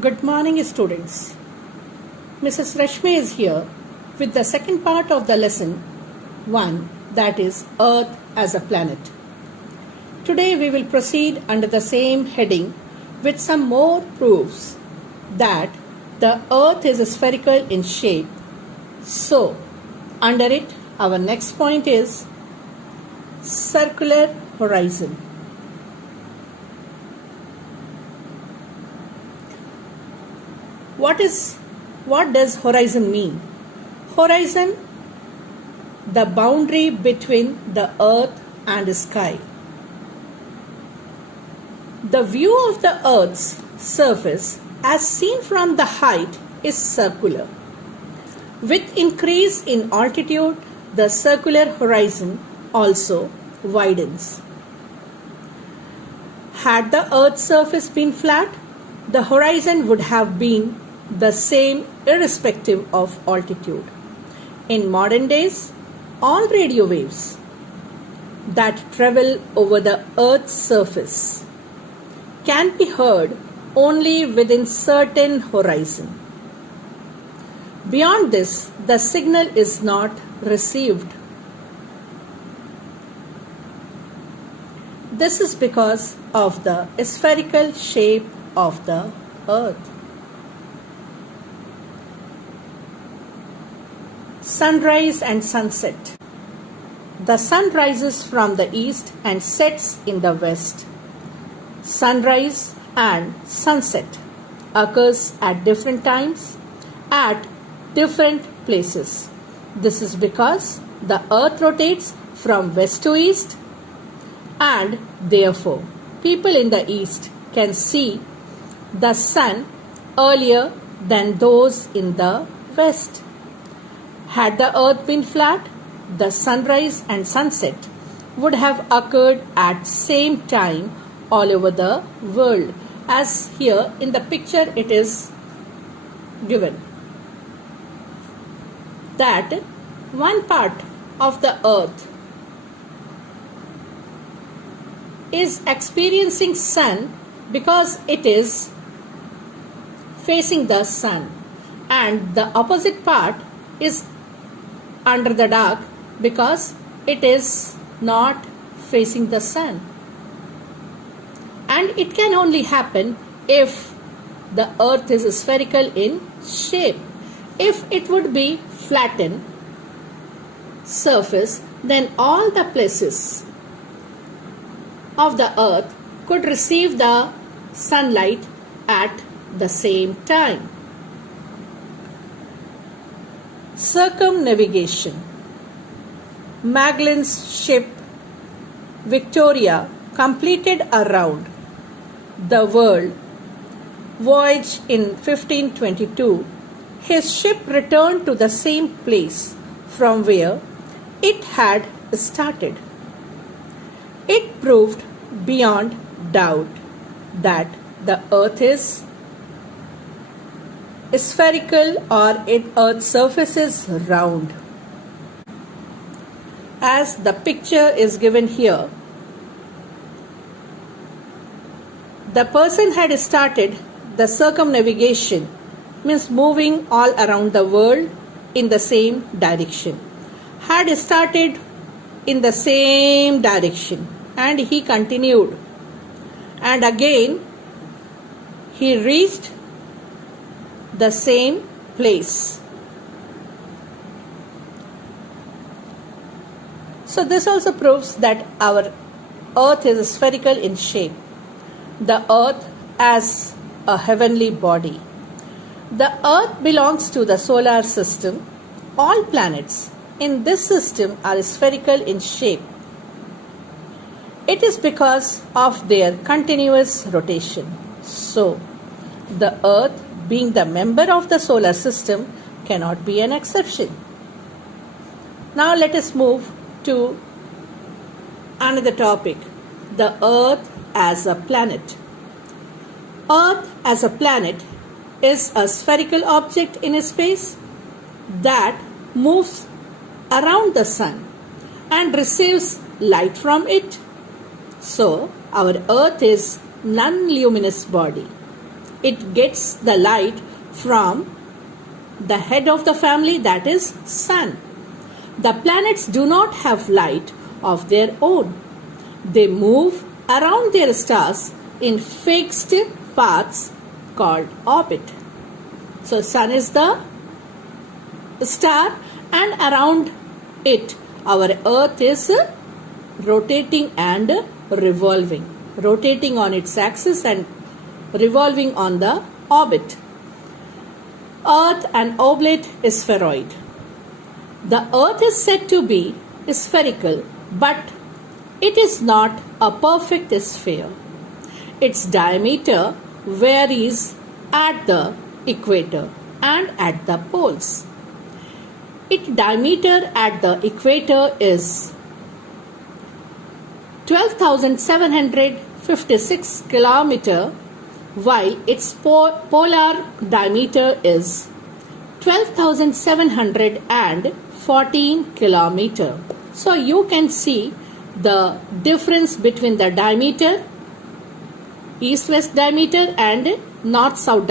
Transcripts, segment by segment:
Good morning, students. Mrs. Rashmi is here with the second part of the lesson 1, that is Earth as a planet. Today we will proceed under the same heading with some more proofs that the Earth is spherical in shape. So, under it, our next point is circular horizon. What does horizon mean? Horizon, the boundary between the earth and sky. The view of the earth's surface as seen from the height is circular. With increase in altitude, the circular horizon also widens. Had the earth's surface been flat, the horizon would have been the same irrespective of altitude. In modern days, all radio waves that travel over the Earth's surface can be heard only within certain horizon. Beyond this, the signal is not received. This is because of the spherical shape of the Earth. Sunrise and sunset. The sun rises from the east and sets in the west. Sunrise and sunset occurs at different times at different places. This is because the earth rotates from west to east, and therefore people in the east can see the sun earlier than those in the west. Had the earth been flat, the sunrise and sunset would have occurred at same time all over the world, as here in the picture it is given. That one part of the earth is experiencing sun because it is facing the sun, and the opposite part is under the dark because it is not facing the sun. And it can only happen if the earth is spherical in shape. If it would be flattened surface, then all the places of the earth could receive the sunlight at the same time. Circumnavigation. Magellan's ship Victoria completed a round the world voyage in 1522. His ship returned to the same place from where it had started. It proved beyond doubt that the earth is spherical or earth's surface is round. As the picture is given here, the person had started the circumnavigation, means moving all around the world in the same direction. Had started in the same direction and he continued, and again he reached the same place. So this also proves that our earth is spherical in shape. The earth as a heavenly body. The earth belongs to the solar system. All planets in this system are spherical in shape. It is because of their continuous rotation. So, the earth, being the member of the solar system, cannot be an exception. Now let us move to another topic, the earth as a planet. Earth as a planet is a spherical object in space that moves around the sun and receives light from it. So, our earth is non-luminous body. it gets the light from the head of the family, that is sun. The planets do not have light of their own. They move around their stars in fixed paths called orbit. So sun is the star, and around it our earth is rotating and revolving, rotating on its axis and revolving on the orbit. Earth and oblate is spheroid. The earth is said to be spherical, but it is not a perfect sphere. Its diameter varies at the equator and at the poles. Its diameter at the equator is 12,756 km, while its polar diameter is 12,714 km. So you can see the difference between the diameter, east-west diameter and north-south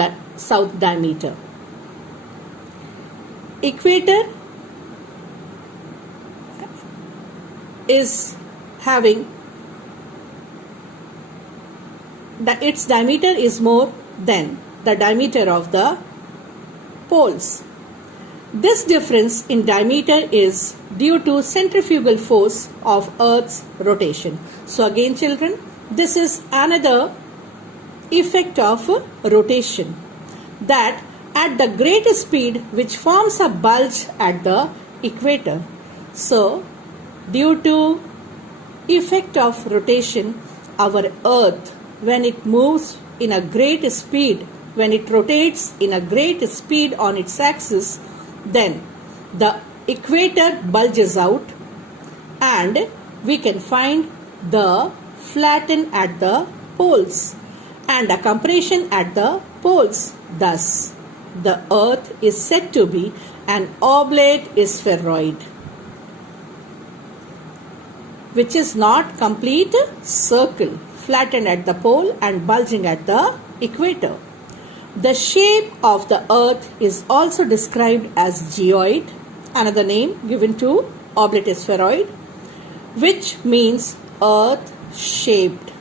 diameter. Equator is having its diameter is more than the diameter of the poles. This difference in diameter is due to centrifugal force of Earth's rotation. So again children, this is another effect of rotation, that at the great speed which forms a bulge at the equator. So due to effect of rotation, our Earth, when it moves in a great speed, when it rotates in a great speed on its axis, then the equator bulges out and we can find the flatten at the poles and a compression at the poles. Thus, the Earth is said to be an oblate spheroid, which is not complete circle, flattened at the pole and bulging at the equator. The shape of the Earth is also described as geoid, another name given to oblate spheroid, which means earth shaped.